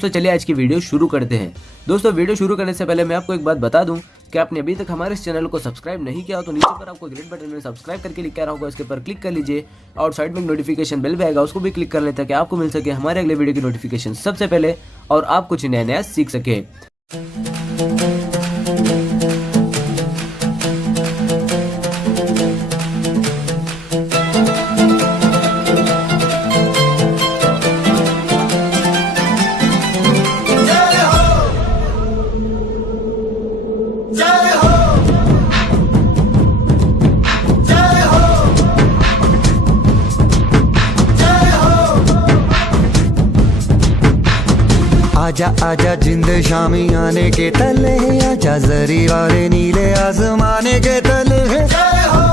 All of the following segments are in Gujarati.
दोस्तों चलिए आज की वीडियो शुरू करते हैं। दोस्तों वीडियो शुरू करने से पहले मैं आपको एक बात बता दूं कि आपने अभी तक हमारे इस चैनल को सब्सक्राइब नहीं किया हो तो नीचे पर आपको ग्रेट बटन में सब्सक्राइब करके लिखा रहा होगा, इसके पर क्लिक कर लीजिए और साइड में नोटिफिकेशन बेल भी आएगा, उसको भी क्लिक कर लें ताकि आपको मिल सके हमारे अगले वीडियो की नोटिफिकेशन सबसे पहले और आप कुछ नया नया सीख सके। आजा आजा जिंद शामी आने के तले, आजा जरी वाले नीले आसमाने के तले। जय हो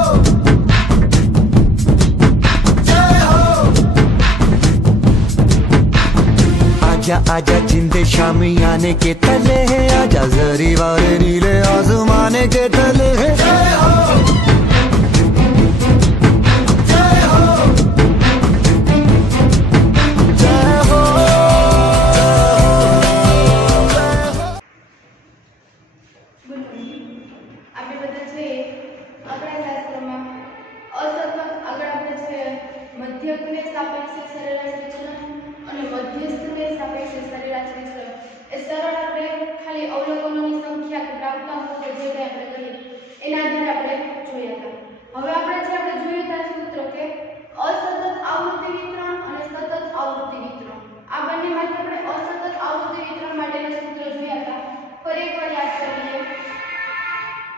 जय हो। आजा आजा जिंद शामी आने के तले, आजा जरी वाले नीले आसमाने के तले। जय हो મધ્યકને સાપેક્ષે સરેરાશ વિચલન અને મધ્યસ્થને સાપેક્ષે સરેરાશ વિચલન એ સરળ આપણે ખાલી અવલોકનોની સંખ્યા કે પ્રાપ્તાંકો કે જે કંઈ આપણે કહીએ એના આધારે આપણે જોયા હતા। હવે આપણે જોયું હતા સૂત્ર કે અસતત આવૃત્તિ વિતરણ અને સતત આવૃત્તિ વિતરણ, આ બંને માટે આપણે અસતત આવૃત્તિ વિતરણ માટેના સૂત્ર જોયા હતા। ફરી એકવાર યાદ કરીએ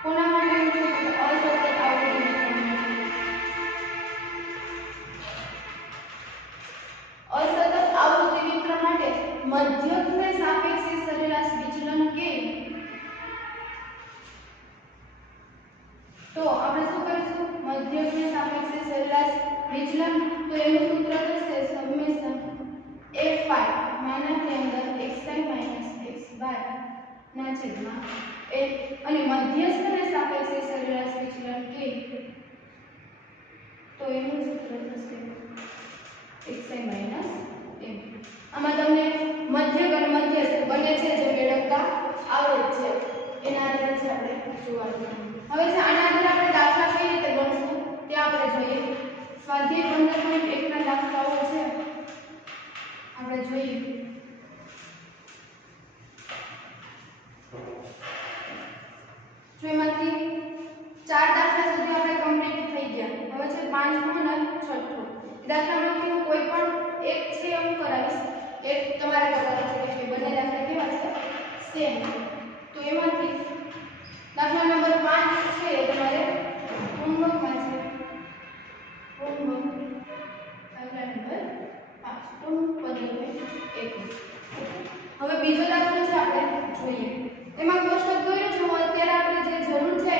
કોના માટેનું સૂત્ર અસતત આવૃત્તિ વિતરણ માટે। असतत आवृत्ति वितरण માટે મધ્યકને સાપેક્ષે સરેરાશ વિચલન કે તો આપણે શું કરીશું, મધ્યકને સાપેક્ષે સરેરાશ વિચલન તો એનું સૂત્ર થશે સમેશન fi માના કે અંદર xi xy ના છેદમાં a અને મધ્યસ્થને સાપેક્ષે સરેરાશ વિચલન કે તો એનું સૂત્ર થશે xi minus m। આમાં તમને મધ્યક અને મધ્યસ્થ બંને છે જે મેળવતા આવડે છે એના આધારે છે આપણે જોવાનું। હવે છે આના આધારે આપણે દાખલા કઈ રીતે ગણશું તે આપણે જોઈએ। સ્વાધ્યાય 15.1 ના દાખલાઓ છે આપણે જોઈએ। જો એમાંથી 4 દાખલા સુધી આપણે કમ્પ્લીટ થઈ ગયા। હવે છે 5મો અને 6થો દાખલામાંથી કોઈ પણ એક છે એવું કરાવીશ, એક તમારે કરવાનું છે કે બંને દાખલા કેવા છે સેમ। તો એમાંથી દાખલા નંબર 5 છે એ તમારે હોમવર્કમાં છે, હોમવર્ક દાખલા નંબર 5 તો 15.1। હવે બીજો દાખલો છે આપણે જોઈએ, એમાં કોષ્ટક દોર્યું છે, હું અત્યારે આપણે જે જરૂર છે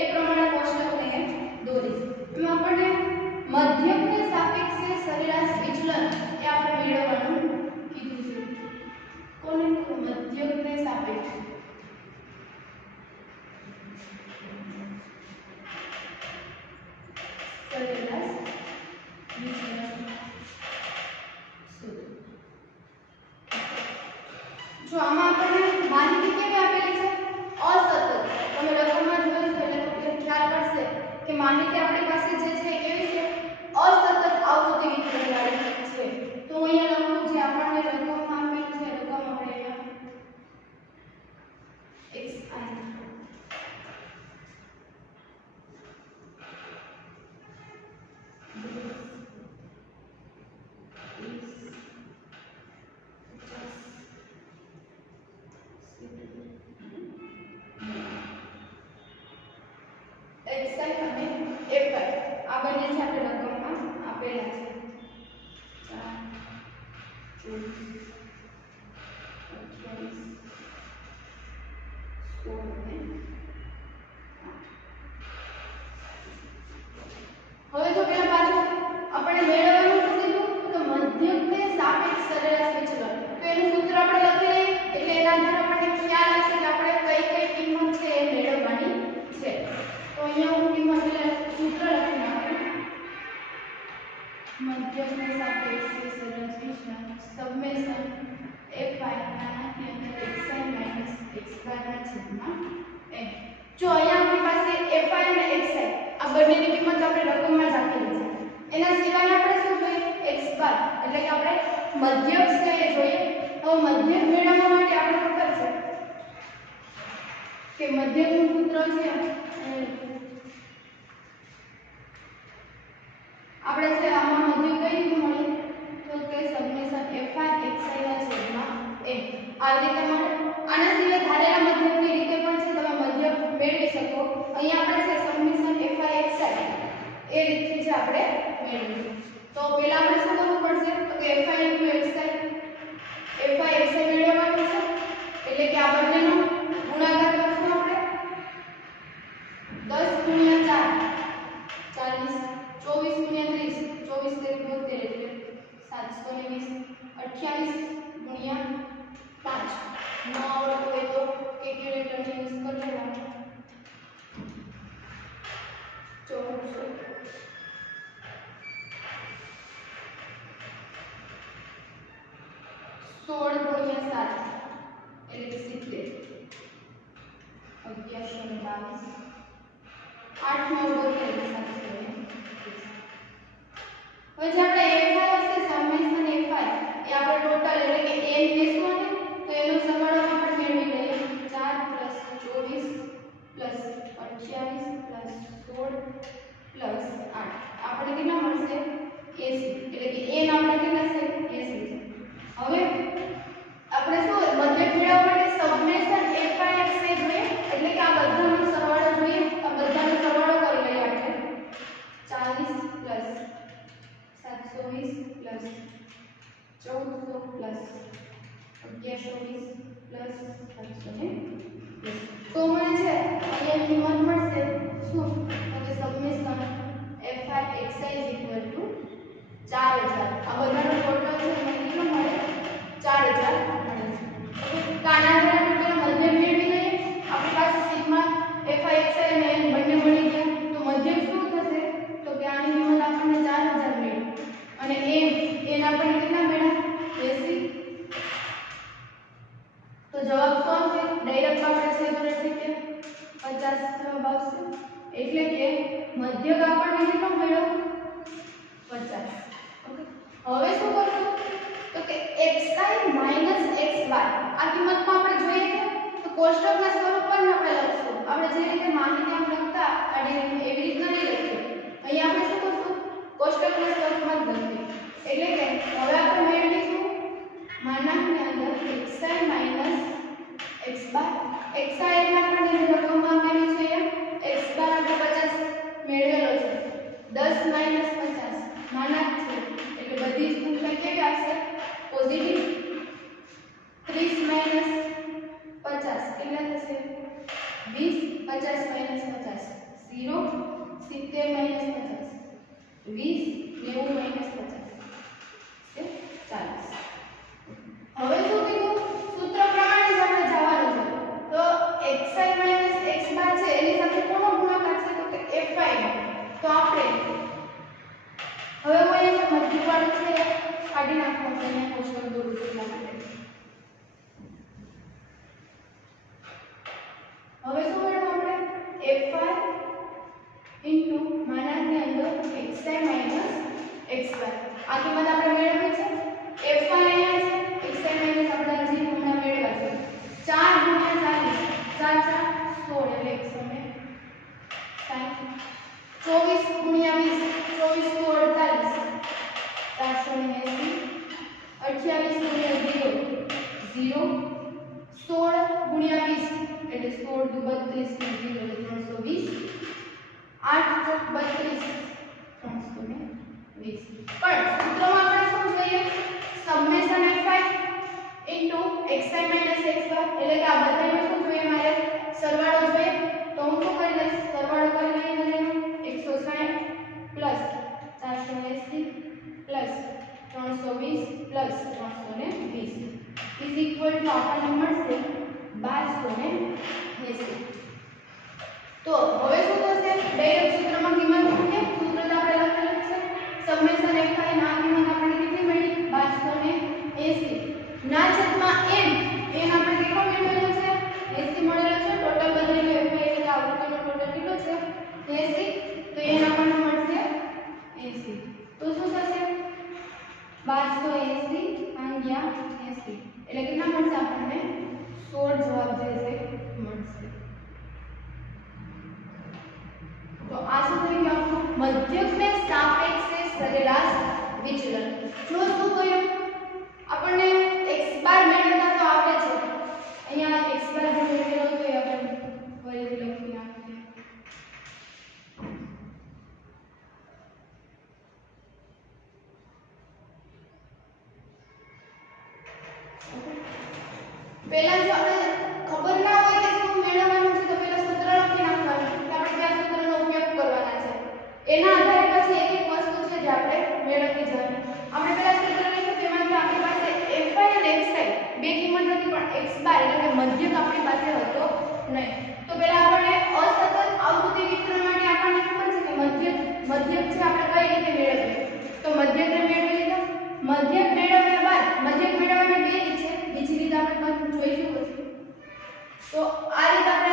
એ પ્રમાણે કોષ્ટકને દોરીશ। એમાં આપણને મધ્યકને સાપેક્ષે સરેરાશ વિચલન એ આપણે મેળવવાનું કીધું છે। કોને મધ્યકને સાપેક્ષે સરેરાશ વિચલન શોધો। જો આમાં આપણને માહિતી કેવી આપેલી છે અસતત, તમે લખવામાં જોયું છે એટલે ખ્યાલ પડશે કે માહિતી આપણી પાસે જે છે કેવી છે असतत आवृत्ति वितरण वाली છે। તો અહીંયા લખું જે આપણને રકમ આપેલી છે, રકમ આપણે xi અને fi આ બંને છે આપણે રકમમાં આપેલા છે। 4 હવે જો પેલા પાછું આપણે મેળવવાનું શું કીધું તો મધ્યકને સાપેક્ષ સરેરાશ વિચલન, તો એનું સૂત્ર આપણે લખી લઈએ એટલે એના આધારે આપણને ખ્યાલ આવશે કે આપણે કઈ કઈ કિંમત છે એ મેળવવાની છે। તો અહીંયા હું કિંમત પેલા સૂત્ર લખી નાખું, મધ્યકને સાપેક્ષ સરેરાશ વિચલન સમેશન બંનેની કિંમત આપણે રકમમાં જ આપેલી છે। એના સિવાય આપણે શું જોઈએ x બાર એટલે કે આપણે મધ્યક છે એ જોઈએ। હવે મધ્યક મેળવવા માટે આપણે ખબર છે કે મધ્યકનું સૂત્ર છે આપણે છે આમાં મધ્યક કઈ રીતે મળે તો કે સબમિશન fi xi ના છેદમાં a આવી રીતે મળે। આના સિવાય ધારેલા મધ્યકની રીતે પણ છે તમે મધ્યક મેળવી શકો। અહીં આપણે છે સબમિશન fi xi એ રીતથી છે આપણે મેળવીશું। તો પહેલા આપણે શું કરવું પડશે તો કે fi xi મેળવવાનું છે એટલે કે આ બંનેનો ગુણાકાર કરશું આપણે 10 ગુણ્યા 4 40 24 ગુણ્યા 30 24 તેર 27 28 ગુણ્યા 5 ન આવડતું હોય તો કેલ્ક્યુલેટરનો યુઝ કરી લેવાનો 1400 16 ગુણ્યા 7 એટલે કે 70 1122 8 નો ઉડો એટલે 720 પછી આપણે fi હશે સમેશન fi એ આપણે ટોટલ એટલે કે n લેશું ને તો એનો સરવાળો આપણે મેળવી લઈએ 4 + 24 + 28 + 16 + 8 આપણે કેટલા મળશે 80 એટલે કે n આપણે કેટલા છે 80 છે। હવે આપણે શું મધ્યક મેળવવા માટે સબમેશન fi xi જોઈએ એટલે કે આ બધાનો સરવાળો જોઈએ। આ બધાનો સરવાળો કરી લઈએ આપણે 40 + 720 + 1400 + 1120 + 720 તો મને છે અહીંયા કિંમત મળશે શું તો કે સબમિશન fi xi = 4000 આ બધાનો ટોટલ છે મને કેટલો મળે 4000 મળે છે। તો આના દ્વારા ટોટલ મધ્યક મેળવી લઈએ આપણી પાસે સિગ્મા fi xi અને n બંને મળી ગયા તો મધ્યક શું થશે તો કે આની કિંમત આપણને 4000 મળી અને n આપણને કેટલા મળ્યા 80 તો જવાબ શું આવશે ડાયરેક્ટ આપણે છેદ ઉડે 50 જવાબ આવશે એટલે કે મધ્યક આપણને કેટલો મળ્યો 50। ઓકે હવે શું કરશું તો કે xi - x બાર આ કિંમતમાં આપણે જોઈએ તો કોષ્ટકના સ્વરૂપમાં જ આપણે લખશું। આપણે જે રીતે માહિતી આમ લખતા એવી રીતના નહીં લખીએ। અહીં આપણે શું કરશું કોષ્ટકના સ્વરૂપમાં જ લખીએ એટલે કે હવે આપણે મેળવીશું માનાંકની અંદર xi - x બાર xi એટલે આપણે રકમમાં આપેલું છે x બાર આપણે 50 મેળવેલો છે 10 - 50 માનાંક છે એટલે બધી સંખ્યા કેવી આવશે પોઝિટિવ 30 - 50 કેટલા થશે 20 50 - 50 0 70 - 50 20 90 - 50 છે 40। હવે શું કીધું સૂત્ર પ્રમાણે જ આપણે જવાનું છે તો xi - x બાર છે એની સાથે કોનો ગુણાકાર છે તો કે fi તો આપણે હવે હું અહીંયા મધ્યવાળું છે કાઢી નાખવાનું છે અહીંયા કોષ્ટક દોરું છું એટલા માટે। હવે શું મેળવ્યું આપણે fi માનાંકની અંદર xi - x બાર આ કિંમત આપણે મેળવી છે fi અહીંયા છે xi - આપણે હજી હમણાં મેળવ્યા છે 4 ગુણ્યા 40 4 4 16 એટલે 160 24 ગુણ્યા 20 24 480 28 ગુણ્યા 0 0 16 ગુણ્યા 20 એટલે 16 દુ 32 0 320 8 ચોક 32 320 પણ સૂત્રમાં આપણે શું જોઈએ સબમેશન fi xi - x બાર એટલે કે આ બધાનો શું જોઈએ મારે સરવાળો જોઈએ તો હું શું કરી લઈશ સરવાળો કરી લઈએ બધાનો 160 + 480 + 320 + 320 = આપણને મળશે 1280। તો હવે શું થશે ડાયરેક્ટ સૂત્રમાં કિંમત મૂકીએ સૂત્ર તો આપણે લખેલું છે સબમેશન fi ના કિંમત આપણે કેટલી મળી 1280 ના છેદમાં n આપણે કેટલો મેળવેલો છે 80 મળેલો છે ટોટલ બદલેલો fi એટલે આવૃત્તિનો ટોટલ કેટલો છે 80 તો n મધ્યકને સાપેક્ષે સરેરાશ વિચલન. જો શું કહ્યું આપણને x બાર મેળવતા તો આવડે છે. અહીંયા x બાર જે મેળવેલો તો એ આપણે ફરીથી લખી નાખીએ. પહેલા જો આપણે ખબર ના હોય કે શું મેળવવાનું છે તો પહેલા સૂત્ર લખી નાખવાનું કે આપણે કયા સૂત્રનો ઉપયોગ કરવાના છે. એના આધારે પછી એક એક વસ્તુ છે જે આપણે મેળવવી જવાની. આપણે પહેલા સૂત્ર લખ્યું તેમાંથી આપણી પાસે fy અને xi બે કિંમત હતી પણ x બાર એટલે કે મધ્યક આપણી પાસે હતો નહીં. તો પહેલા આપણે અસતત આવૃત્તિ વિતરણ માટે આપણને ખબર છે કે મધ્યક છે આપણે કઈ રીતે મેળવીએ. તો મધ્યકને મેળવી લીધા. મધ્યક મેળવ્યા બાદ મધ્યક મેળવવાની બે રીત છે. બીજી રીત આપણે જોઈશું પછી. તો આ રીતે આપણે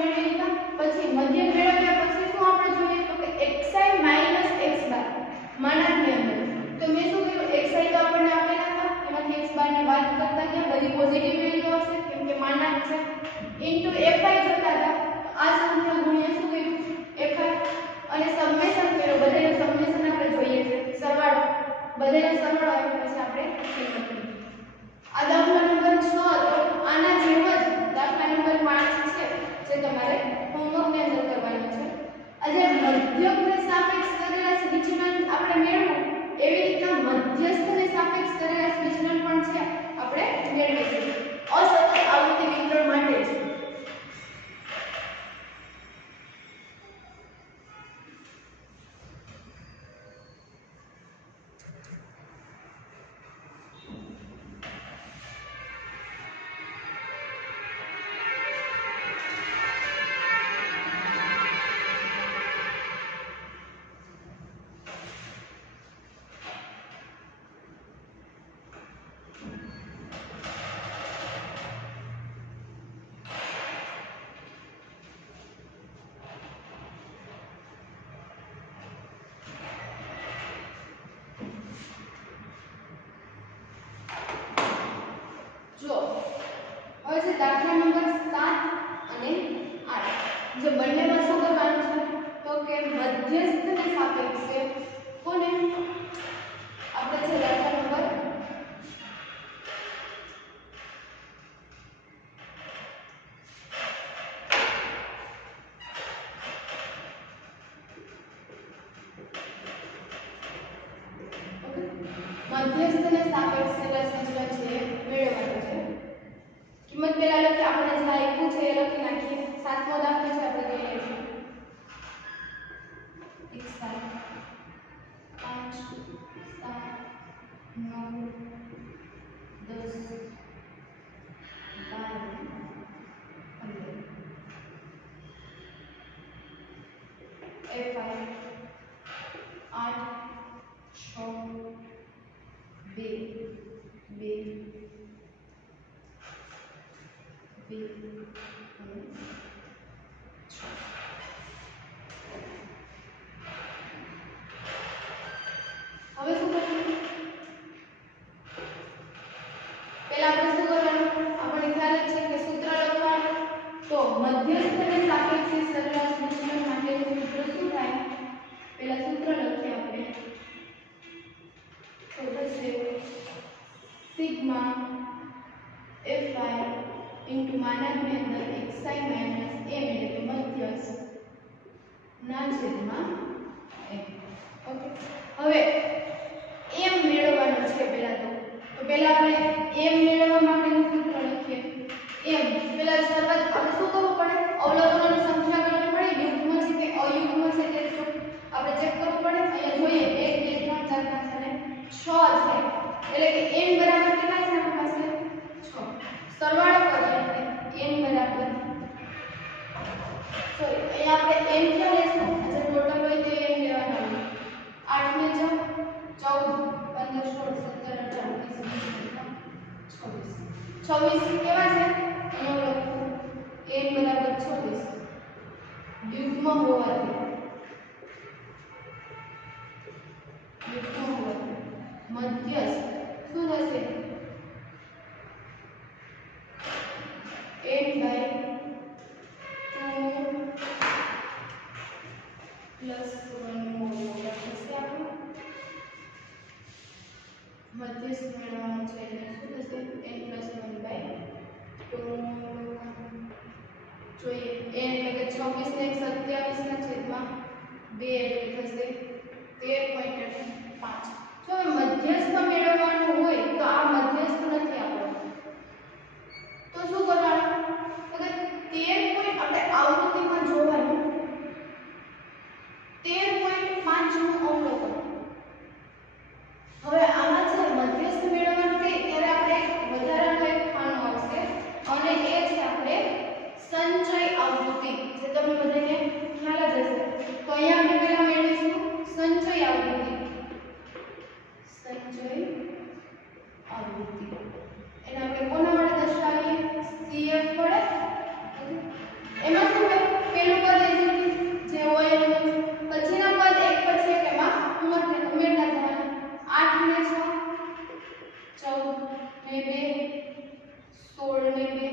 મેળવી લીધા. પછી મધ્યક મેળવ્યા પછી શું આપણે જોઈએ તો કે xi x બાર માનાંકની અંદર. તો મેં શું કર્યું xi તો આપણને આપેલા હતા એમાંથી x બાર ને બાદ કરતા ગયા બધી પોઝિટિવ વેલ્યુ આવશે કેમ કે માનાંક છે ઇન્ટુ fi જતા હતા. આ સંખ્યા ગુણ્યા શું કર્યું fi અને સબમેશન કર્યો. બધાનો સબમેશન આપણે જોઈએ છે સરવાળો બધાનો સરવાળો આવ્યો પછી આપણે કિંમત કરી. આ દાખલા નંબર 6 હતો. આના જેમ જ દાખલા નંબર 5 છે જે તમારે હોમવર્કની અંદર કરવાનો છે. આજે મધ્યકને સાપેક્ષ સરેરાશ વિચલન આપણે મેળવવું એવી રીતના મધ્યસ્થને સાપેક્ષ સરેરાશ વિચલન પણ છે આપણે મેળવીશું અસતત આવૃત્તિ વિતરણ માટે છે. જો હવે છે દાખલા નંબર 7 અને 8 જે બંનેમાં શું કરવાનું છે તો કે મધ્યસ્થને સાપેક્ષે કોને આપણે છે દાખલા નંબર મધ્યસ્થને સાપેક્ષ સરેરાશ વિચલન છે મેળવવાનું છે. કિંમત પહેલા લખી આપણે જે આપ્યું છે એ લખી નાખીએ. સાતમો દાખલો છે આપણે કહી લઈશું 1 5 7 9 10 12 હવે શું કરશું પહેલા આપણે શું કરવાનું આપણને ખ્યાલ જ છે કે સૂત્ર લખવાનું. તો મધ્યસ્થને સાપેક્ષે સરેરાશ વિચલન માટેનું સૂત્ર શું થાય પહેલા સૂત્ર લખીએ આપણે. તો થશે સિગ્મા fi ઇન્ટુ માનાંકની અંદર xi માઈનસ m એટલે કે મધ્યસ્થ ના છેદમાં m. ઓકે હવે m મેળવવાનું છે પહેલા તો પહેલા આપણે m મેળવવા માટેનું સૂત્ર લખીએ. m પહેલા શરૂઆત આપણે શું કરવું પડે અવલોકનોની સંખ્યા કરવી પડે યુગ્મ છે કે અયુગ્મ છે તે આપણે ચેક કરવું પડે. અહીંયા જોઈએ 1 2 3 4 5 અને 6 છે એટલે કે n બરાબર કેટલા છે આપણી પાસે 6. સરવાળો કરીએ n બરાબર સોરી અહીંયા આપણે n ક્યાં લેશું જે ટોટલ હોય તે n લેવાનું હોય. 8 ને 6 14 15 16 17 18 26 કેવા છે અહીંયા લખું n બરાબર 26 યુગ્મ હોવાથી મધ્યસ્થ શું થશે n by 2 plus 1 મધ્યસ્થ મેળવવાનું છે એટલે શું થશે n+1/2 જોઈએ n એટલે કે 26 ને 27 ના છેદમાં 2 એટલે થશે 13.5. જો મધ્યસ્થ મેળવવાનું હોય તો આ મધ્યસ્થ નથી આપણો તો શું કરવાનું તો કે 13 પોઈન્ટ આપણે આવૃત્તિમાં જોવાનું 13.5 નું અવલોકન. હવે આમાં છે મધ્યસ્થ મેળવવાનું છે ત્યારે આપણે વધારાનું એક ખાનું આવશે અને એ છે આપણે સંચય આવૃત્તિ જે તમને બધાને ખ્યાલ જ હશે. તો અહીંયા આપણે પહેલા મેળવીશું સંચય આવૃત્તિ એને આપણે કોના વડે દર્શાવીએ CF વડે. એમાં શું હોય પહેલું પદ જે હોય એનું પછીના પદ એક પછી એક એમાં ઉમેરતા જવાના. 8 ને 6 14 ને 2 16 ને 2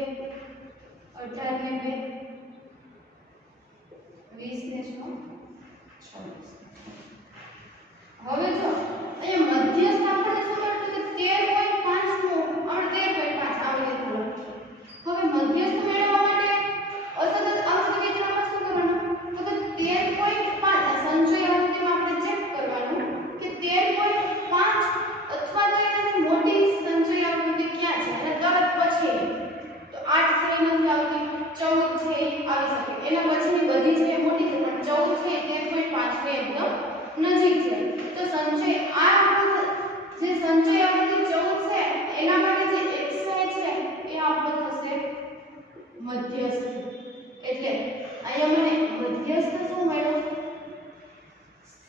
18 ને 2 20 ને 6 26. હવે જો અહીંયા મધ્યસ્થ આપણને શું મળતું કે 13.5 નું આપણે 13.5 આવી રીતે મળ્યું. હવે મધ્યસ્થ મેળવવા માટે અસતત આવૃત્તિ વિતરણમાં શું કરવાનું તો કે 13.5 આ સંચય આવૃત્તિમાં આપણે ચેક કરવાનું કે 13.5 અથવા તો એનાથી મોટી સંચય આવૃત્તિ ક્યાં છે અને તરત પછી તો 8 છે એ નથી આવતી 14 છે એ આવી શકે એના પછીની બધી છે એ મોટી છે પણ 14 છે 13.5 ને એકદમ નજીક છે. તો સંચય આ જે સંચય આવૃત્તિ 14 છે એના માટે જે xi છે એ આપણો થશે મધ્યસ્થ. એટલે અહીંયા મને મધ્યસ્થ શું મળ્યો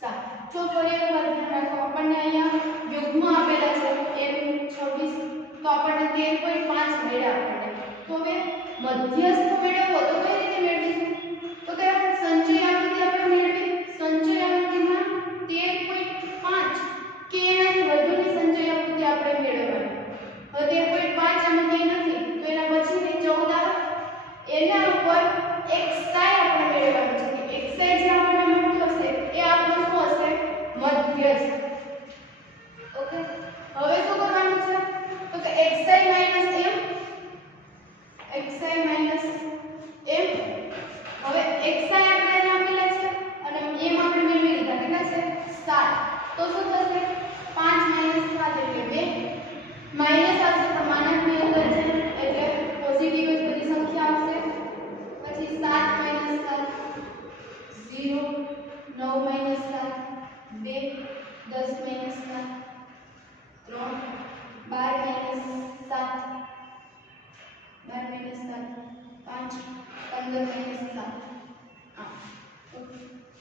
7. જો ફરી એક વાર ધ્યાન રાખો આપણને અહીંયા યુગ્મ આપેલા છે m 26 તો આપણને 13.5 મળ્યા આપણને. તો હવે મધ્યસ્થ મેળવવો તો કઈ રીતે મેળવીશું તો કે સંચય આવૃત્તિ આપણે મેળવી સંચય આવૃત્તિમાં 13.5 કે એનાથી વધુની સંચય આવૃત્તિ આપણે મેળવવાની. હવે 13.5 આમાં ક્યાંય નથી તો એના પછીની 14 એના ઉપર xi આપણે મેળવવાનું છે. xi જે આપણને મળતું હશે એ આપણો શું હશે મધ્યસ્થ. ઓકે હવે શું કરવાનું છે તો કે xi - m હવે xi આપણે એને આપેલા છે અને m આપણે મેળવી લીધા કેટલા છે 7. તો શું થશે 5 - 7 એટલે 2 માઈનસ આવશે પણ માનાંકની અંદર છે એટલે પોઝિટિવ જ બધી સંખ્યા આવશે. પછી 7 - 7 0 9 - 7 2 10 - 7 3 12 - 7 12 - 7 5 15 - 7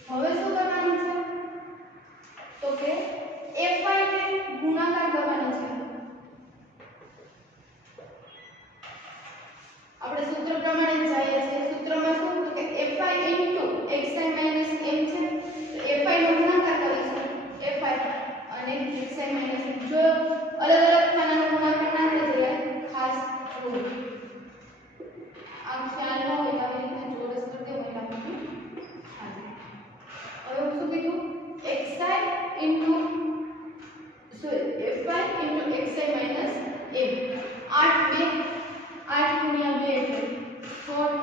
હવે શું કરવાનું છે તો કે fi ને ગુણાકાર કરવાનો છે. આપણે સૂત્ર પ્રમાણે જઈએ છીએ. સૂત્રમાં શું તો કે fi xi - m છે તો fi નો ગુણાકાર કરીશું fi અને xi - m. જો અલગ અલગ ખાનાનો ગુણાકાર ના થઈ જાય ખાસ રૂલ આ ખ્યાલ ન હોય તો આવી રીતે ચોરસ કરી દેવું એટલે આપણને હવે શું કીધું xi into sorry fi into xi minus m 8 ગુણ્યા 2 એટલે 16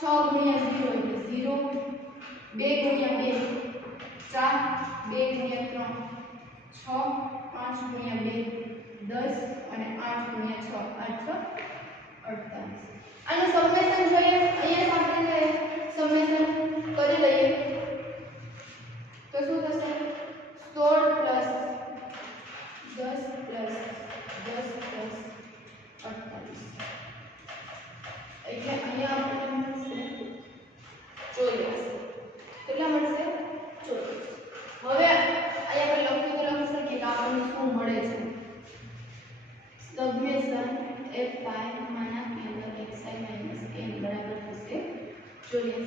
6 ગુણ્યા 0 એટલે 0 2 ગુણ્યા 2 4 2 ગુણ્યા 3 6 5 ગુણ્યા 2 10 અને 8 ગુણ્યા 6 8 48. આનું સમેશન જોઈએ અહીંયા આપણે સમેશન કરી લઈએ તો શું થશે 16 + 10 + 10 + 48 એટલે અહીંયા આપણને મળશે 24. કેટલા મળશે 24. હવે અહીંયા આપણે લખી શકીએ કે આપણને શું મળે છે સબમેશન fi માનાંકની અંદર xi - m બરાબર થશે 24.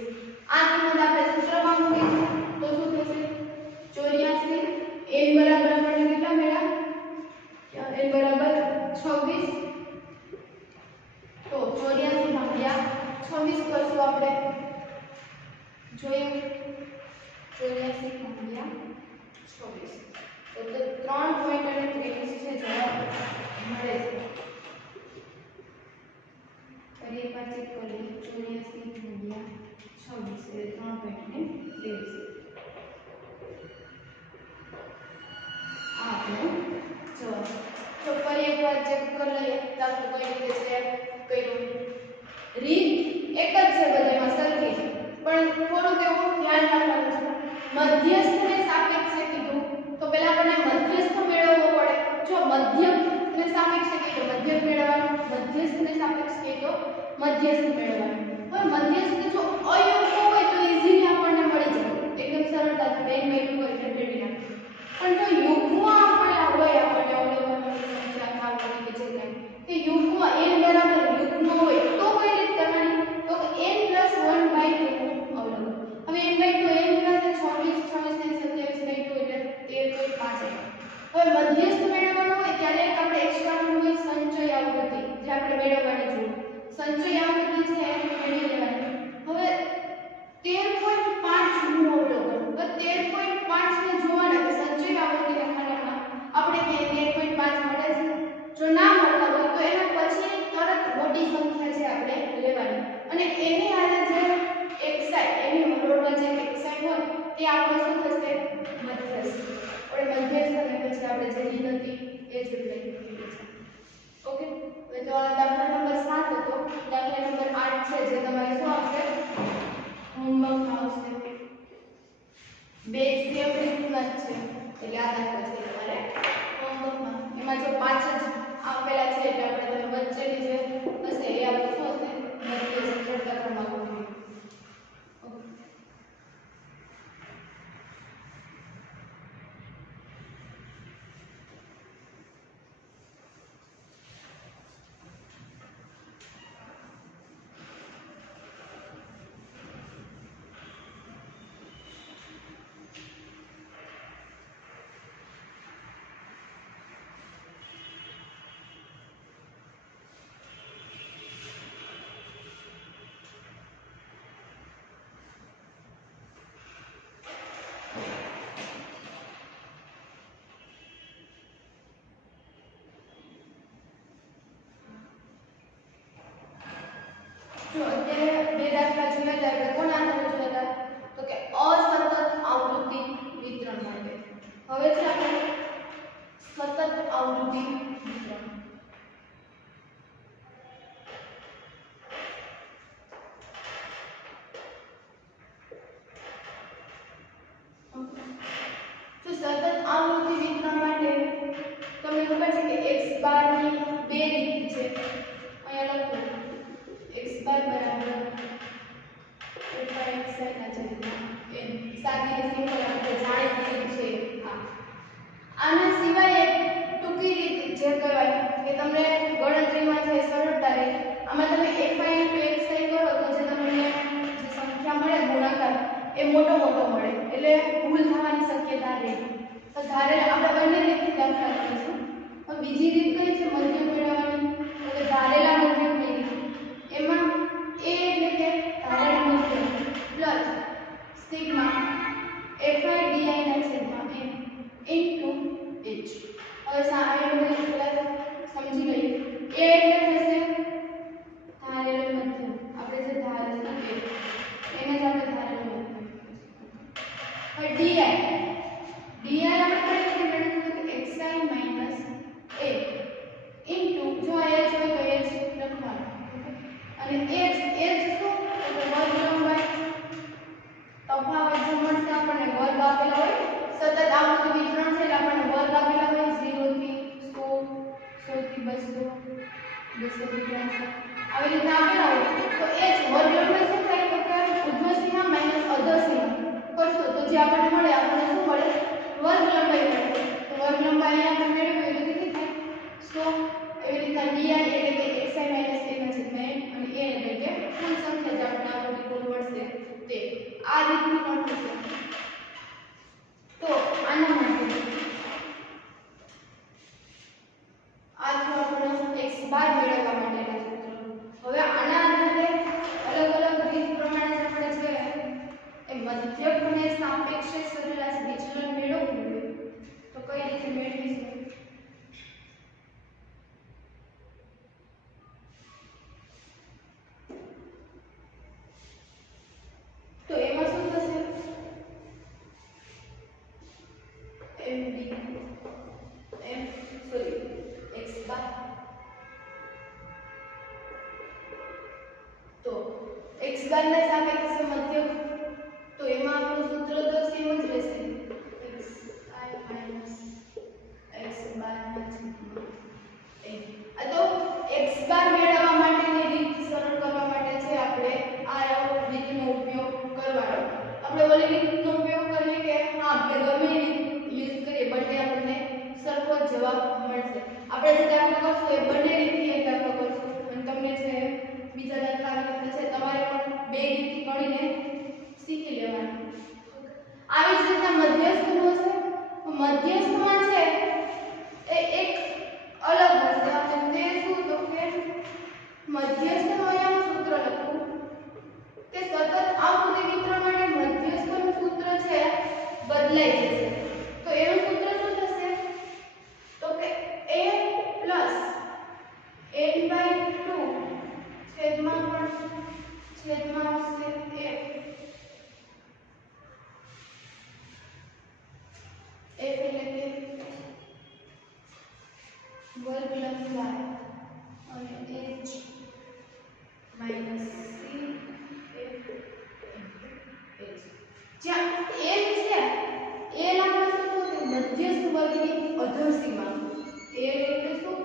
આ કિંમત આપણે સૂત્રમાં મૂકીશું તો શું થશે 84. n બરાબર આપણને કેટલા મળ્યા n બરાબર 26 તો 84 ભાગ્યા 26 કરશું આપણે જોઈએ 84 ભાગ્યા 26 તો 3.23 છે જવાબ મળે છે. ફરી એકવાર ચેક કરીએ. 84 × 26 એટલે 3.23. આપણે જવાબ. તો ફરી એકવાર ચેક કરી લઈએ તો આપણે કઈ રીતે છે કર્યું. રીત એક જ છે બધામાં સરખી, પણ થોડુંક એવું ધ્યાન રાખવાનું છે. મધ્યસ્થને સાપેક્ષે કીધું તો પહેલા આપણને મધ્યસ્થ મેળવવો પડે. જો મધ્યમને સાપેક્ષે કીધું મધ્યક મેળવવાનું, મધ્યસ્થને સાપેક્ષે કીધું મધ્યસ્થ મેળવવાનું. હવે મધ્યસ્થ જો અયુગ્મ હોય તો ઈઝીલી આપણને મળી જાય, એકદમ સરળતાથી બેન મેળવ્યું હોય એટલે મેળવી નાખીએ. પણ જો યુગ્મ આપેલા હોય આપણને અવલોકનોની સંખ્યા ખાવડી કે જે કાંઈ, કે યુગ્મ n બરાબર યુગ્મ હોય તો કઈ રીત કરવાની, તો n + 1/2 અવલોકન. હવે n/2 n સાથે 26 ને 27/2 એટલે 13.5. હવે મધ્યસ્થ મેળવવાનો હોય ત્યારે એક આપણે એક્સ્ટ્રા નું હોય સંચય આવૃત્તિ, જે આપણે મેળવવાની જોઈએ. સંચય આવૃત્તિ છે એ મેળવી લેવાની. હવે 13.5 નું અવલોકન. હવે 13.5 ને જોવાના કે સંચય આવૃત્તિના ખાનામાં આપણે કે 13.5 મળે છે. જો ના મળતા હોય તો એના પછી તરત મોટી સંખ્યા છે આપણે લેવાની અને એની આને જે xi એની હરોળમાં જે xi હોય તે આપણો શું થશે મધ્યસ્થ. આપણે મધ્યસ્થ અને પછી આપણે જે રીત હતી એ જ લઈ છે. ઓકે, તો દાખલા નંબર 7 હતો. દાખલા નંબર 8 છે જે તમારે શું આવશે હોમવર્કમાં આવશે. બે સેમ રીતના જ છે એટલે આ દાખલા છે તમારે હોમવર્કમાં. એમાં જો 5 જ આપેલા છે એટલે આપણે તમે વચ્ચેની જે હશે એ આપણે શું હશે મધ્યસ્થ ઘટતા ક્રમાંકો. જો અત્યારે બે દાખલા જોયા હતા આપણે કોના આધારે જોયા હતા તો કે અસતત આવૃત્તિ વિતરણ માટે. હવે છે આપણે સતત આવૃત્તિ વિતરણ. તો સતત આવૃત્તિ વિતરણ માટે તમને ખબર છે કે x બાર ની બે રીત છે. અહીંયા લખો x બાર બરાબર fxi ના છેદમાં n. સાદી સિમ્પલ આપણે જાણીતી છે. આના સિવાય એક ટૂંકી રીત જે કહેવાય કે તમને ગણતરીમાં જે સરળતા રહે, આમાં તમે fi * xi કરો તો જે તમને જે સંખ્યા મળે ગુણાકાર એ મોટો મળે એટલે ભૂલ થવાની શક્યતા રહે. તો ધારે આપણે બંને રીતથી દાખલા કરીશું. હવે બીજી રીત કઈ છે મધ્યક મેળવવાની, તો કે ધારેલા મધ્યકની રીત. એમાં a એટલે કે ધારેલા મધ્યક પ્લસ સિગ્મા fi di ના છેદમાં n ઇન્ટુ h. હવે સામાન્ય રીતે સમજી લઈએ. a એટલે થશે ધારેલું મધ્યક, આપણે જે ધારેલું છે એને જ આપણે ધારેલું મધ્યક. હવે di આપણે કઈ રીતે મેળવીશું કે xi - a ઇન્ટુ જો h હોય તો h લખવાનું અને h શું તો વર્ગ લંબાઈ. તફાવત જો મળશે આપણને વર્ગ આપેલા હોય, સતત આવૃત્તિ વિતરણ છે એટલે આપણને વર્ગ આપેલા હોય 0 થી 100 100 થી 200 200 થી 300 આવી રીતે આપેલા હોય તો h વર્ગ લંબાઈ શું થાય તો કે ઉર્ધ્વ સીમા માઈનસ અધર સીમા કરશો તો જે આપણને મળે આપણને શું મળે વર્ગ લંબાઈ મળે. તો વર્ગ લંબાઈ આપણે મેળવીએ તો કેટલી થાય 100. એવી રીતના di એટલે કે xi - a ના છેદમાં n અને a એટલે કે કુલ સંખ્યા જે આપણને આવૃત્તિ કુલ મળશે તે આ રીતનું પણ થશે. તો આના માટે આ જો આપણો x બાર મેળવવા માટેના સૂત્ર. હવે આના આધારે અલગ રીત પ્રમાણે આપણે છે એ મધ્યક અને સાપેક્ષ સરેરાશ વિચલન મેળવવું હોય તો કઈ રીતે મેળવીશું? તો એમાં શું થશે? x બાર. તો x બાર ના સાપેક્ષે મધ્યક, તો એમાં આપણું સૂત્ર તો સેમ જ રહેશે, x બાર આ તો x બાર મેળવવા માટેની રીત સરળ કરવા માટે છે આપણે આ રીતનો ઉપયોગ કરવાનો. આપણે ઓલી રીતનો ઉપયોગ કરીએ કે હા આપણે ગમે એ યુઝ કરીએ બંને આપણને સરખો જ જવાબ મળશે. આપણે જે દાખલો કરશું એ બંને રીતથી એક દાખલો કરશું અને તમને જે બીજા દાખલા આવી છે તમારે પણ બે રીતથી ગણીને શીખી લેવાનું. આવી જ રીતના મધ્યસ્થનું હશે. મધ્યસ્થમાં છે એ એક અલગ હશે. આપણે તે શું તો કે મધ્યસ્થનું અહીંયા સૂત્ર લખું તે સતત આકૃતિ વિતરણ માટે મધ્યસ્થનું સૂત્ર છે બદલાઈ જશે. તો એનું સૂત્ર શું થશે? તો કે a n/2 છેદમાં આવશે f. f એટલે કે વર્ગ લંબાઈ અને h માઈનસ c f જ્યાં n છે n આપણે શું થશે? મધ્યસ્થ વર્ગની અધર સીમા. n એટલે શું?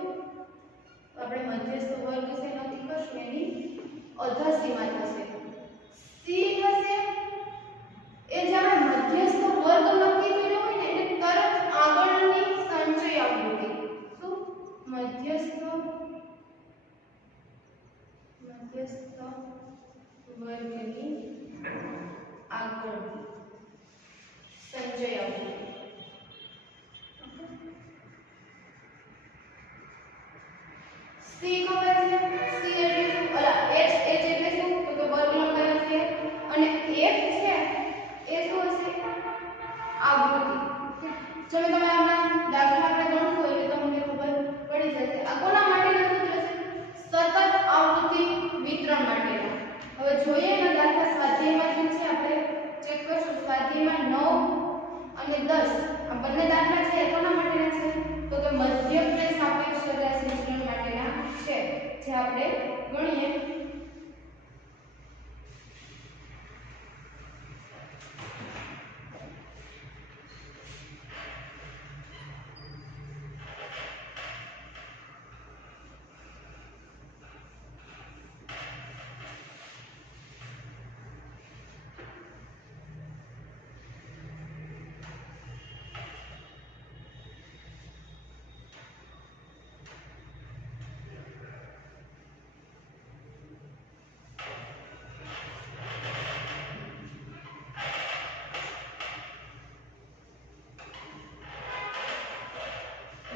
આપણે મધ્યસ્થ વર્ગ છે નક્કી કરશું એની અધર સીમા થશે. c થશે એ જ્યારે મધ્યસ્થ વર્ગ નક્કી કર્યો હોય ને એટલે તરત આગળની સંચય આવૃત્તિ. શું? મધ્યસ્થ વર્ગની આગળની સંચય આવૃત્તિ. c ખબર છે? c એટલે શું? અલા h એટલે શું? તો કે વર્ગ લંબાઈ હશે અને f છે એ શું હશે? આવૃત્તિ. જો તમે આમાં દાખલા આપણે ગણશો એટલે તમને ખબર પડી જશે. આ કોના માટેનું સૂત્ર છે? સતત આવૃત્તિ વિતરણ માટેનું. હવે જોઈએ એના દાખલા સ્વાધ્યાયમાં છે આપણે ચેક કરશું. સ્વાધ્યાયમાં 9 અને 10 આ બંને દાખલા છે એ કોના માટેના છે? તો કે મધ્યકને સાપેક્ષ રાશિ વિચલન માટેના છે જે આપણે ગણીએ.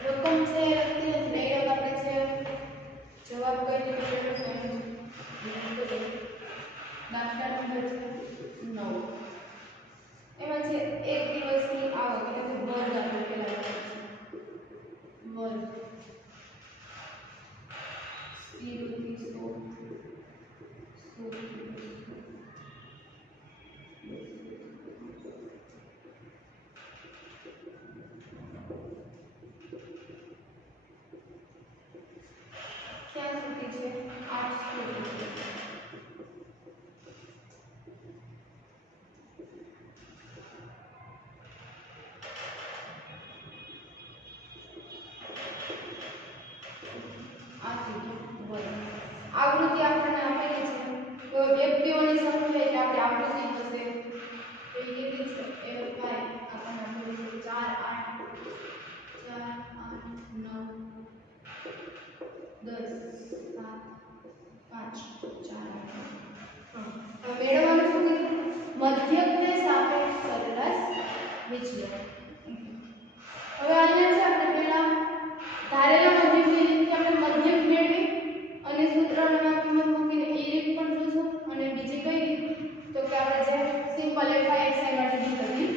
રકમ છે લખતી નથી, ડાયરેક્ટ આપણે છે જવાબ કઈ રીતે મેળવવાનો દાખલા નંબર 9. એમાં છે એક દિવસની આવક એટલે કે વર્ગ આપણે પહેલા લખીશું. વર્ગ 0 થી 100 ક્યાં સુધી છે? 800 આવૃત્તિ આપણને આપેલી છે તો વ્યક્તિઓની સંખ્યા એટલે આપણે આવૃત્તિ થશે તો એ કેટલી છે? f5 આપણને આપેલી છે 4 8 9 10 7 5 4 8 મેળવવાનું શું કીધું? મધ્યકને સાપેક્ષ સરેરાશ વિચલન. હવે અહીંયા છે આપણે પહેલા ધારેલા મધ્યકની રીતથી આપણે મધ્યક મેળવી અને સૂત્રમાં કિંમત મૂકીને એ રીત પણ જોશું. અને બીજી કઈ રીત? તો કે આપણે જે સિમ્પલ fi xi માટે રીત હતી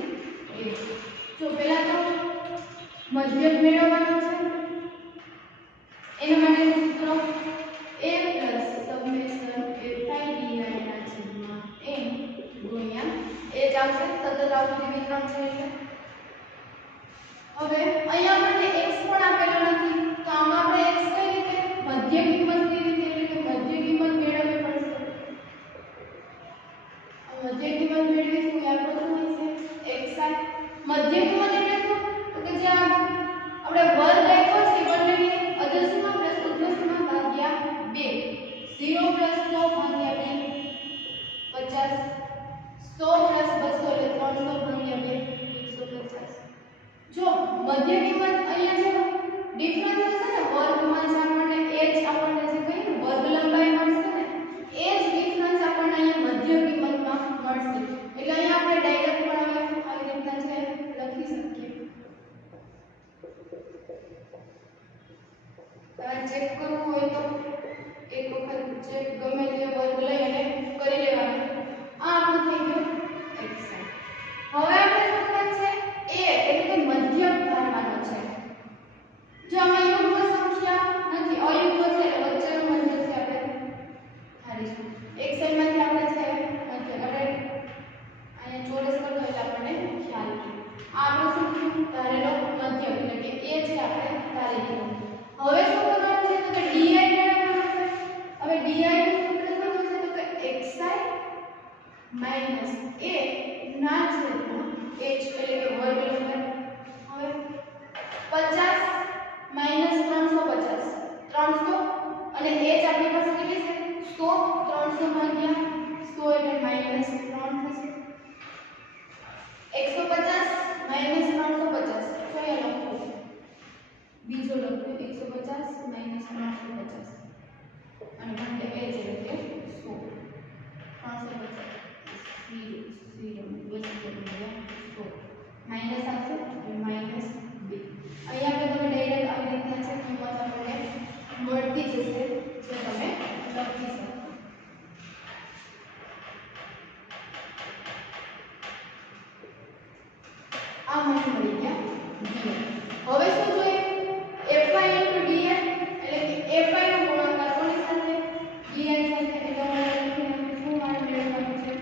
એ. જો પહેલા તો મધ્યક મેળવવાનો છે એના માટેનું સૂત્ર a પ્લસ સબમેશન fi di ના છેદમાં n ગુણ્યા h આવશે સતત આવૃત્તિ વિતરણ છે એટલે હવે અહીંયા આપણને x પણ આપેલો નથી તો આમાં આપણે x કઈ રીતે મધ્ય કિંમતની રીતે એટલે કે મધ્ય કિંમત મેળવવી પડશે મધ્ય કિંમત મેળવીશું યાદ તો શું છે xi મધ્ય કિંમત એટલે શું તો કે જે આપણે વર્ગ રાખ્યો છે બંનેની અદર્શમાં પ્લસ ઉદ્દર્શમાં ભાગ્યા 2 0 પ્લસ 100 ભાગ્યા 2 50 100 પ્લસ 200 એટલે 300 ભાગ્યા 2 150 જો મધ્ય કિંમત અહીંયા છે ડિફરન્સ હશે ને વર્ગમાં જે આપણને h આપણને જે કહીએ વર્ગ લંબાઈ મળશે ને એ જ ડિફરન્સ આપણને અહીંયા મધ્ય કિંમતમાં મળશે એટલે અહીંયા આપણે ડાયરેક્ટ પણ આવી રીતના છે લખી શકીએ ચેક કરવું હોય તો એક વખત ચેક ગમે તે વર્ગ લઈ અને કરી લેવાનું આ આપણું થઈ ગયું x હવે આપણે શું કરવાનું છે a એટલે કે મધ્યક ધારવાનો છે જો આમાં યુગ્મ સંખ્યા નથી અયુગ્મ છે એટલે વચ્ચેનો મધ્યક છે આપણે ધારીશું એક સાઈડમાંથી આપણે છે મધ્યક એટલે અહીંયા ચોરસ કરતો એટલે આપણને ખ્યાલ આવે આ આપણું શું થયું ધારેલો મધ્યક એટલે કે a છે આપણે ધારી દીધું હવે શું કરવાનું છે તો કે di મેળવવાનું છે હવે di નું સૂત્ર શું છે તો કે xi માઈનસ a ના છેદમાં h એટલે કે વર્ગ લંબાઈ હવે 50 માઈનસ 350 300 અને h આપણી પાસે કેટલી છે 100 300 ભાગ્યા 100 એટલે માઈનસ 3 થશે 150 માઈનસ 350 કયો લખો બીજો લખો 150 માઈનસ 350 અને ભાગ્યા h એટલે કે 100 350 માઈનસ આવશે માઈનસ 2 અહીંયા આપણે તમે ડાયરેક્ટ આવી રીતના છે કિંમત આપણને મળતી જશે જે તમે લખી શકો આ મને મળી ગયા હવે શું જોઈએ fi * di એટલે કે fi નો ગુણાકાર કોની સાથે di સાથે એટલે આપણે શું મારે મેળવવાનું છે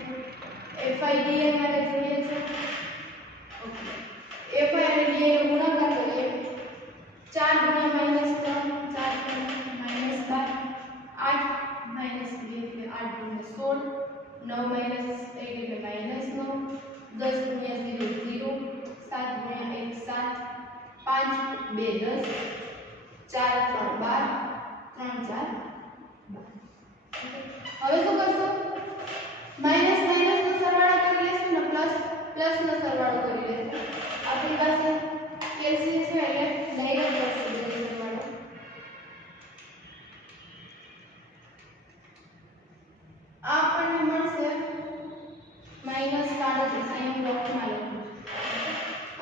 fi di માટે જોઈએ છે ઓકે fi અને di નો ગુણાકાર કરીએ 4 ગુણ્યા -3 4 ગુણ્યા -12 8 -2 એટલે 8 ગુણ્યા 16 9 - 8 એટલે -9 10 ગુણ્યા 0 0 7 ગુણ્યા 1 7 5 2 10 4 3 12 3 4 હવે શું કરશો માઈનસ માઈનસ નો સરવાળો કરી લેશું ને પ્લસ પ્લસ નો સરવાળો કરી લેશું આપણી પાસે કેલ્શિયમ છે એટલે ડાયરેક્ટ કરશું સરવાળો આ આપણને મળશે માઈનસ 37 અહીં બ્લોકમાં લખું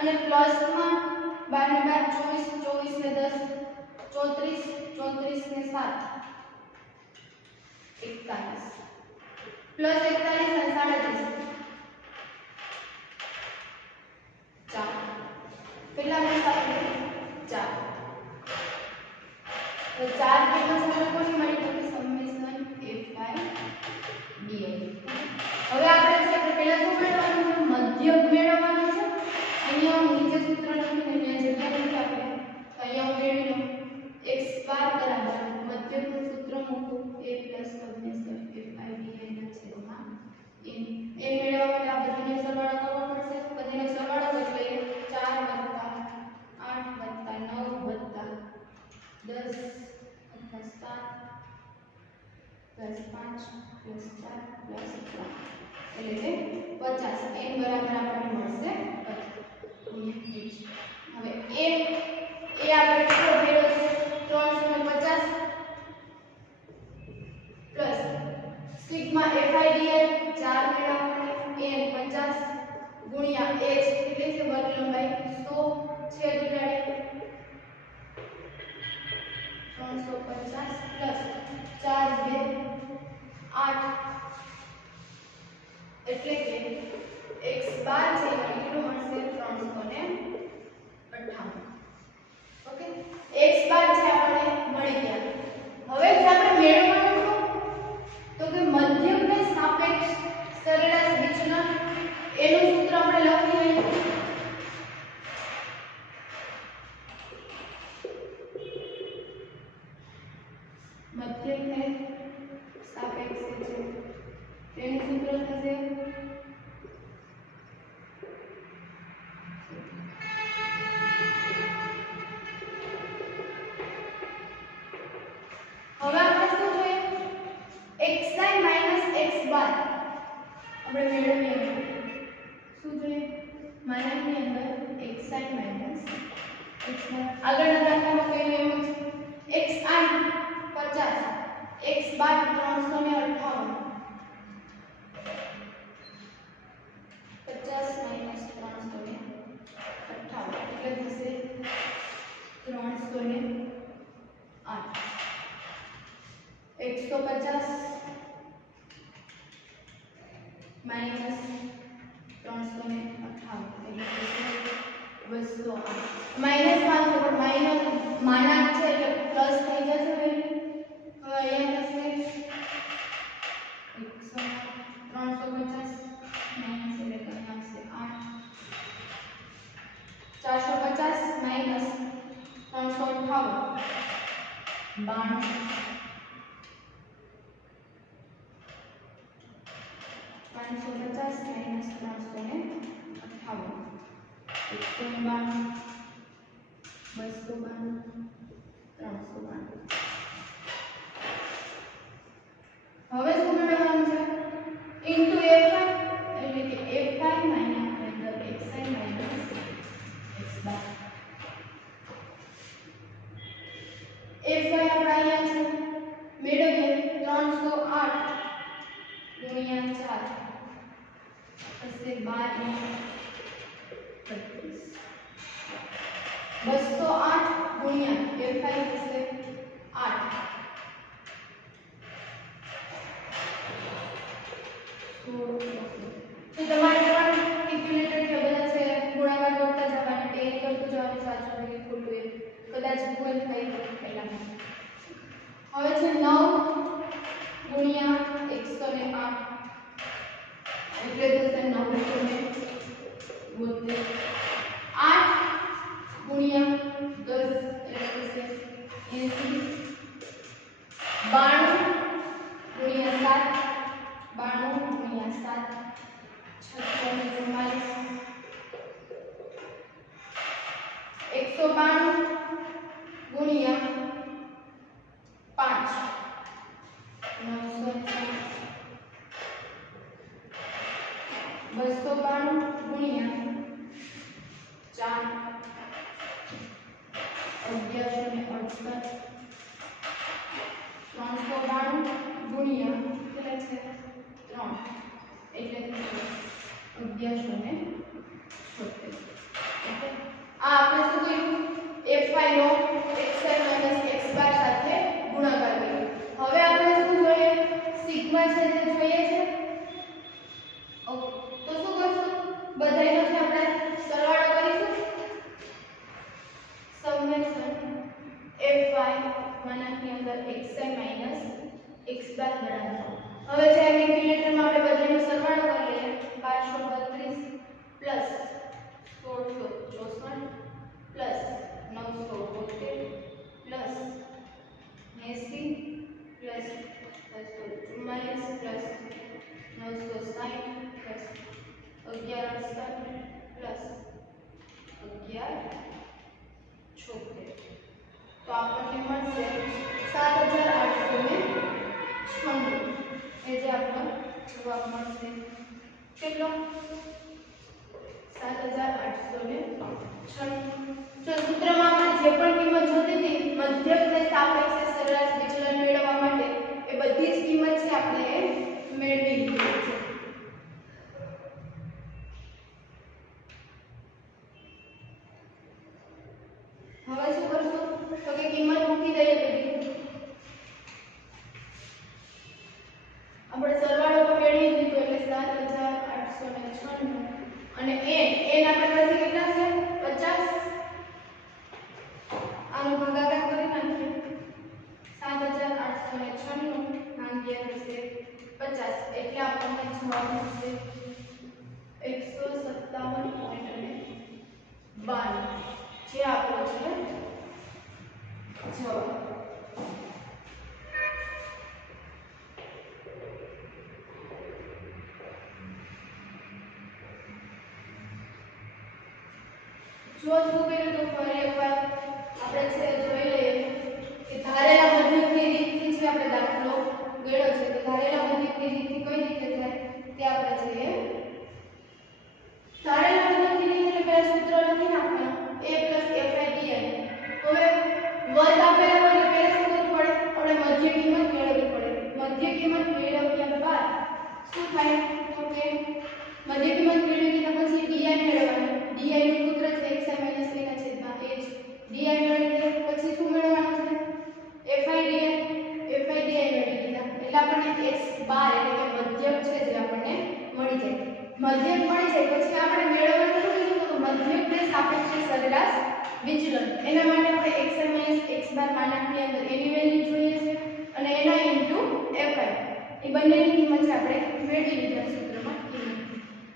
અને પ્લસમાં 12 ને 12 24 24 ને 10 34 34 ને 7 41 પ્લસ 41 અને 37 4 કેટલા મળશે આપણે 4 તો 4 કેટલા છે કોની મળી તો સમેશન fi di હવે આપણે છે આપણે પહેલા શું મેળવવાનું છે મધ્યક મેળવવાનું છે અહીંયા હું નીચે સૂત્ર લખીને અહીંયા જગ્યા નથી આપણે તો અહીંયા હું મેળવી લઉં x બાર બરાબર મધ્યકનું સૂત્ર મૂકું a સમેશન fi di ના છેદમાં n મેળવવા માટે આપણે બંને સરવાળો કરવો પડશે બંનેનો સરવાળો કરી લઈએ 4 + 8 + 9 + 10 + 7 + 5 + 4 + 3 એટલે કે 50 n બરાબર આપણને મળશે 50 હવે a આપણે કેટલો ભેળો છે 350 પ્લસ સિગ્મા fi di 4 મેળવવા n 50 ગુણ્યા h એટલે છે વર્ગ લંબાઈ 100 છેદ ઉડાડે 350 પ્લસ 4 2 8 એટલે કે x બાર છે કેટલું મળશે 358 लखी लઈએ मध्यक है सापेक्ष है तेनु सूत्र थशे હવે આપણે શું જોઈએ xi x બાર આપણે મેળવીએ શું જોઈએ માઇનસની અંદર xi x બાર આગળના દાખલામાં કઈ લેવું છે xi 50 x બાર 358 50 358 એટલે થશે 308 150 माइनस 358 એટલે 208 માઈનસ 500 પર માઈનસ માનાક છે એટલે પ્લસ થઈ જશે વેલ્યુ હવે અહીંયા થશે 350 માઈનસ એટલે કઈ આવશે 8 450 માઈનસ 358 92 550 माइनस 358 192 292 392 હવે શું મેળવવાનું છે ઇન્ટુ f5 એટલે કે f5 માઈનસ અંદર xi માઈનસ x બાર f5 આપણે અહીંયા છે મેળવીએ 308 ગુણ્યા 4 से 12 25 208 गुणिया f5 से 8 तो તમારે પણ કેલ્ક્યુલેટર કે બધા છે ગુણાકાર કરતા જવાનું ટેલી કરતું જવાનું સાચું કે ખોટું એ કદાચ ભૂલ થઈ હોય પહેલા હવે છે 9 ગુણ્યા 108 એટલે થશે 972 8 ગુણ્યા 10 એટલે થશે 80 92 ગુણ્યા 7 92 ગુણ્યા 7 644 192 ગુણ્યા 5 960 292 गुणिया 4 1168 392 गुणिया કેટલા છે 3 એટલે 1176 એટલે આ આપણે શું કર્યું f5 નો xi x બાર સાથે ગુણાકાર કર્યો હવે આપણે શું જોઈએ સિગ્મા છે જે જોઈએ છે ઓકે તો શું કરશું બધાયનો છે આપણે સરવાળો કરીશું સમેશન f5 માનાકની અંદર xi માઈનસ x બાર બરાબર હવે જે કેલ્ક્યુલેટરમાં આપણે બધાયનો સરવાળો કરી લઈએ 532 plus 1664 plus 972 plus 80 plus 744 plus 960 plus 1168 plus 1176 तो આપણને મળશે 7896 એ જે આપણો જવાબ મળશે કેટલો 7896 જો સૂત્રમાં આપણે જે પણ કિંમત જોતી હતી મધ્યકને સાપેક્ષે સરેરાશ વિચલન મેળવવા માટે એ બધી જ કિંમત છે આપણે મેળવી લીધી છે હવે શું કરશું તો કે કિંમત મૂકી દઈએ બધી આપણે સરવાળો તો મેળવી દીધો એટલે 7896 અને n આપણા પાસે કેટલા છે 50 આનો ભાગાકાર કરી નાખીએ 7896 ભાગ્યા હશે 50 એટલે આપણને જવાબ મળશે 157 22 જે આપણો છે જવાબ। જો શું કર્યું તો ફરી એકવાર આપણે છે જોઈ લઈએ કે ધારેલા મધ્યકની રીતથી છે આપણે દાખલો ગણ્યો છે તો ધારેલા મધ્યકની રીતથી કઈ રીતે થાય તે આપણે જોઈએ। ધારેલા મધ્યકની રીત એટલે પહેલા સૂત્ર લખી નાખવાનું a fi di। હવે વર્ગ આપેલા હોય તો પહેલા શું કરવું પડે આપણે મધ્ય કિંમત મેળવવી પડે। મધ્ય કિંમત મેળવ્યા બાદ શું થાય તો કે મધ્ય કિંમત મેળવી લીધા પછી di મેળવવાનું। di નું સૂત્ર છે xi - a h di મેળવી પછી શું મેળવવાનું છે fi di મેળવી લીધા એટલે આપણને x બાર એટલે કે મધ્યક છે જે આપણને મળી જાય। મધ્યક મળી જાય પછી આપણે મેળવવાનું શું કીધું તો મધ્યકને સાપેક્ષે સરેરાશ વિચલન। એના માટે આપણે x - x બાર માનાંકની અંદર એની વેલ્યુ જોઈએ છે અને એના ઇન્ટુ fi એ બંનેની કિંમત છે આપણે મેળવી લીધા સૂત્રમાં કિંમત।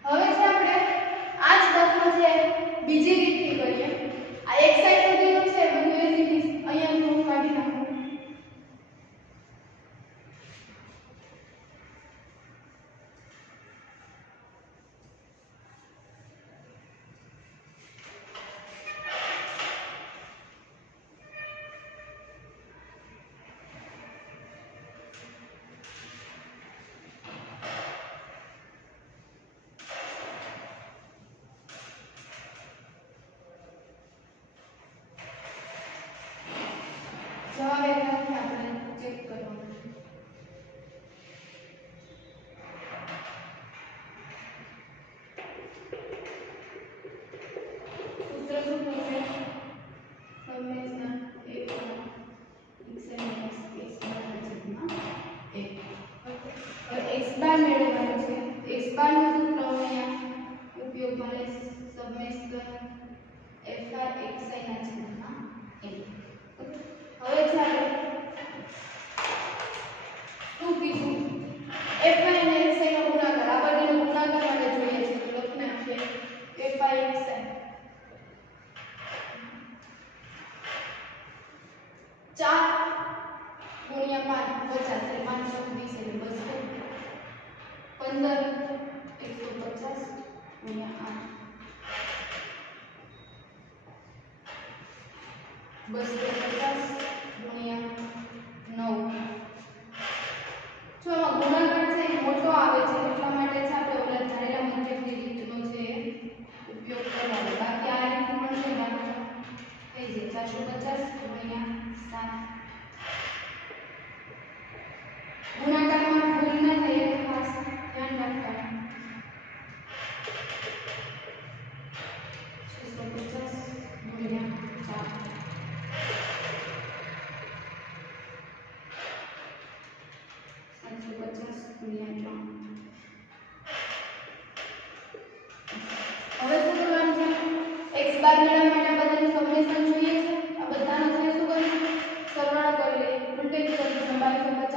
હવે છે આપણે આ જ દાખલો છે બીજી રીતથી કરીએ। આ એક સાઈડ સુધીનો છે બધું એ જ રીત અહીંયા હું કાઢી નાખું। જવાબ એનાથી આપણે ચેક કરવાનું છે। સૂત્ર શું થશે સમેશન a x બાર મેળવવાનું છે। x બાર નું સૂત્ર અહીંયા ઉપયોગમાં લેશે સમેશન fi xi ના છેદમાં a। હવે ચાલો શું કીધું fi અને xi નો ગુણાકાર આ બંનેનો ગુણાકાર માટે જોઈએ છે તો લખી નાખીએ fi xi 4 ગુણ્યા 5 50 એટલે 520 એટલે 200 15 150 ગુણ્યા 8 250 ગુણ્યા 9 જો ગુણાકાર છે એ મોટો આવે છે એટલા માટે છે આપણે ઓલા ધારેલા મધ્યકની રીતનો છે ઉપયોગ કરવાનો। બાકી આ રીત પણ છે બાકી થઈ જાય 450 ગુણ્યા 7 ગુણાકારમાં ભૂલ ન થાય એ ખાસ ધ્યાન રાખવાનું। 650 ગુણ્યા 4 750 ગુણ્યા 3 હવે શું કરવાનું છે x બાર મેળવવા માટે બધાનું સમેશન જોઈએ છે આ બધાનો છે શું કરીશું સરવાળો કરી લઈએ ઉલટેથી કરીશું 2250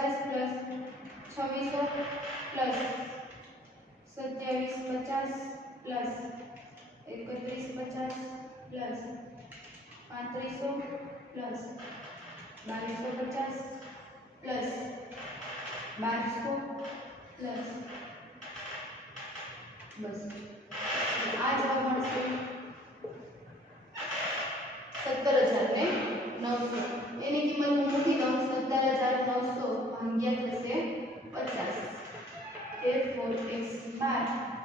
2600 2750 3150 3500 2250 1200 બસ આ જવાબ મળશે 17900 એની કિંમત હું મૂકી દઉં 17900 ભાગ્યા થશે 50 4x 12